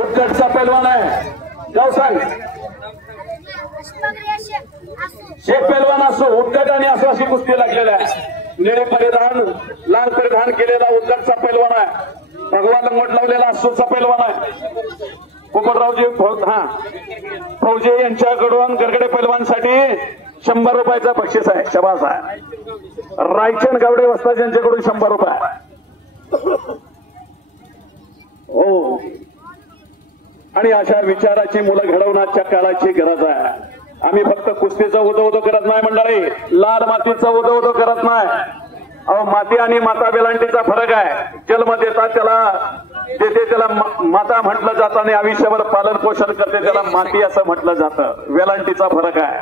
उत्कटचा पैलवान आहे, गाव सांग. शेख पैलवान असो, उत्कट आणि असो अशी कुस्ती लागलेली आहे. निळे परिधान लाल परिधान केलेला उत्कटचा पैलवान आहे. भगवान लंगोट लावलेला असूचा पैलवान आहे. पोपटरावजी फौजे यांच्याकडून गरगडे पैलवानसाठी 100 रुपयाचं बक्षीस आहे. शबास आहे. रायचंद गावडे वस्ताद यांच्याकडून 100 रुपये. हो, आणि अशा विचाराची मुलं घडवण्याच्या काळाची गरज आहे. आम्ही फक्त कुस्तीचा उदो करत नाही मंडळी, लाल मातीचा उदो करत नाही. अहो, माती आणि माता वेलांटीचा फरक आहे. जन्म देतात त्याला माता म्हटलं जातं आणि आयुष्यभर पालन पोषण करते त्याला माती असं म्हटलं जातं. वेलांटीचा फरक आहे.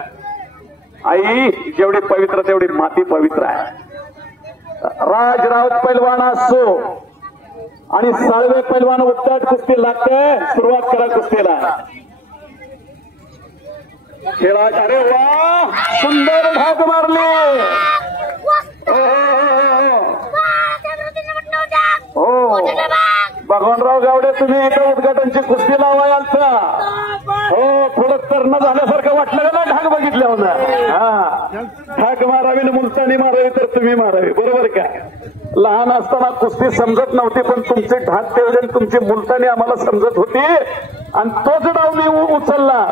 आई जेवढी पवित्र तेवढी माती पवित्र आहे. राज राऊत पैलवान असो आणि साळवे पैलवान उत्कट कुस्ती लागते. सुरुवात करा कुस्तीला. खेळा. अरे वा, सुंदर भाग मारले. हो, भगवानराव गावडे तुम्ही इथं उद्घाटनची कुस्ती लावाय आलता. हो, थोडं करणं झाल्यासारखं वाटलं का? ढाक बघितल्यावर ढाक मारावी ना मुलतानी मारावी तर तुम्ही मारावी, बरोबर का? लहान असताना कुस्ती समजत नव्हती, पण तुमचे ढाक तेवढे तुमची मुलतानी आम्हाला समजत होती आणि तोच डाव मी उचलला.